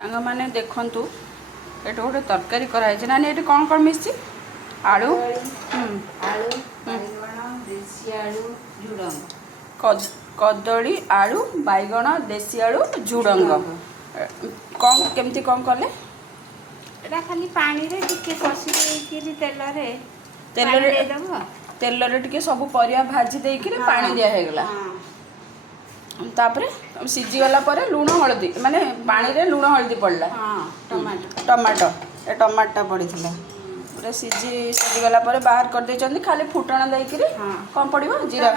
सांग मैंने देखु ये गोटे तरकारी कराई ना ये कौन कौन मिसी आलू आलू बैगण देसी आलू झुडंग कदली आलू बैगण देसी आलू झुडंग कौन केमती कौन कले एटा खाली पानी रे टिके कसी देइकिरी तेल रे टिके सब परिया भाजी देइकिरी पानी दिया हे गला तापर सीझी गला पर लूण हलदी माने पानी रे लूण हलदी पड़ला टमाटो ए टमाटो पड़ी थिला पूरा सीझी गला पर बाहर कर दे चंदी खाली फुटण देइकिरी कौन पड़िबो जीरा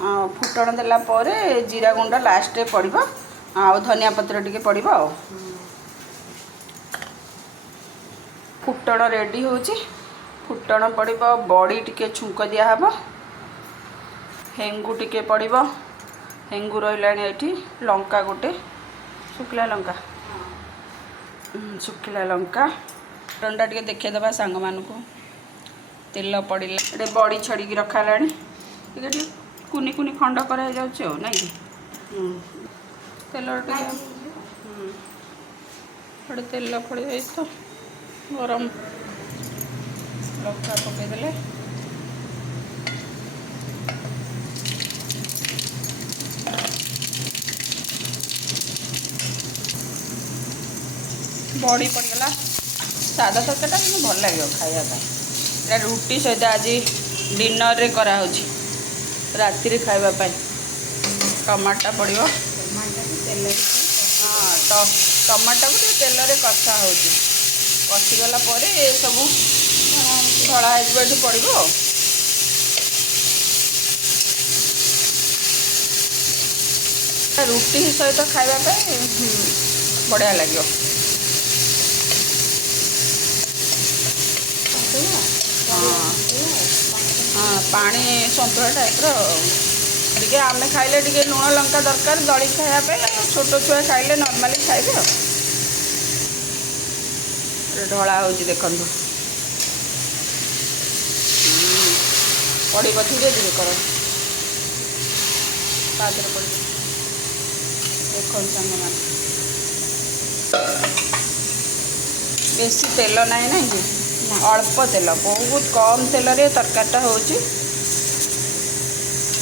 हां फुटण देला पर जीरा गुंड लास्ट रे पड़िबो आ धनिया पत्र टिके पड़िबो फुटण रेडी होची फुटण पड़िबो बड़ी टिके छुंक दिया हबो हेंगु टिके पड़िबो हेंगु रहिलानी एठी लंका गोटे सुखला लंका टंडा टिके देखे दबा सांग मानकु तेल पड़िला एटे बड़ी छड़ी की रखा लानी टिके कुनी कुनी खंड करा जाउछ नै कि तेल टिके एटे तेल पड़ी जाई तो गरम लंका पके देले बड़ी पड़गला सादा तरकाटा कि भल लगे खाया रुटी सहित आज डिनर रे करा होची राति रे खाइबा पाई टमाटा पड़ो हाँ तो टमाटा को तेल रे कषा होची कषिगला पर ये सब धड़ा ये पड़ो रुटी सहित खाइबा पाई बढ़िया लगे हाँ पानी संतुला टाइप आम खाइले टे लुण लंका दरकार दली खायापे छोट छुआ खाइले नॉर्मली खाइबे ढला हो देखु पड़ो धीरे धीरे कर देख सांग बेसी तेल ना कि अल्प तेल बहुत कम तेल रे तरकारीटा हो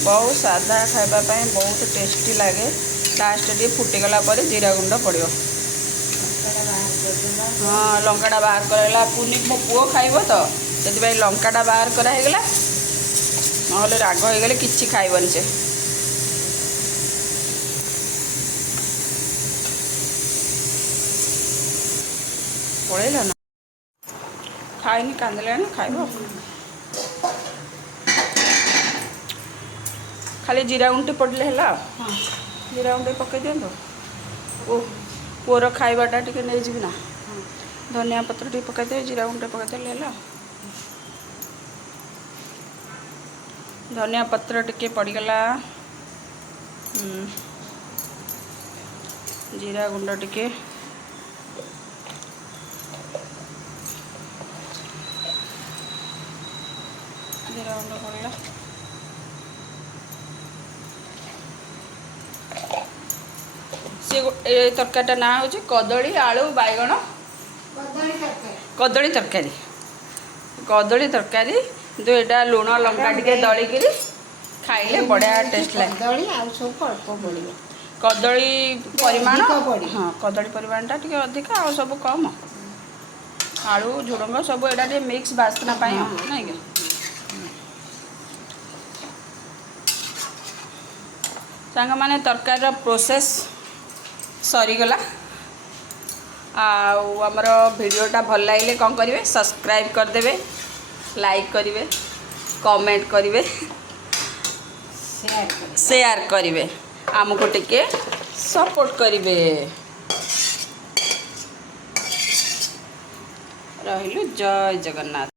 बहुत सादा खाइबापी बहुत टेस्टी लगे लास्ट टे फुटीगला जीरा गुंड पड़ो हाँ लंकाटा बाहर कराला पुनी मो पुओ खाइब तो से लंकाटा बाहर करागला ना राग होगले कि खाइबन से पड़ेगा ना खाइनी कांदे खाइब खाली जीरा गुंडी पड़े है जीरा गुंडी पकई दिंतु ओ पुअर खाइबाटा टी नहीं जी ना धनिया पत्र टी पकईदे जीरा गुंडी पकईदे है धनिया पत्र टी पड़गला जीरा गुंड टी जीरा गुंड पड़ेगा सी तरकारीटा ना हो कदली आलू बैगण कदली तरकारी जो यहाँ लुण लंका टे दलिकी खाइले बढ़िया टेस्ट लगे कदली परिमाण हाँ कदली परिमाणटा टे अधिक आ सब कम आलू झुडंग सब यहाँ मिक्स बास्ना नहीं कि सांग माने तरकार प्रोसेस सरीगला आमर भिडियोटा भल लगे कौन करेंगे सब्सक्राइब करदे लाइक करेंगे कमेंट करेंगे शेयर करेंगे आमको टिके सपोर्ट करेंगे रहिलु जय जगन्नाथ।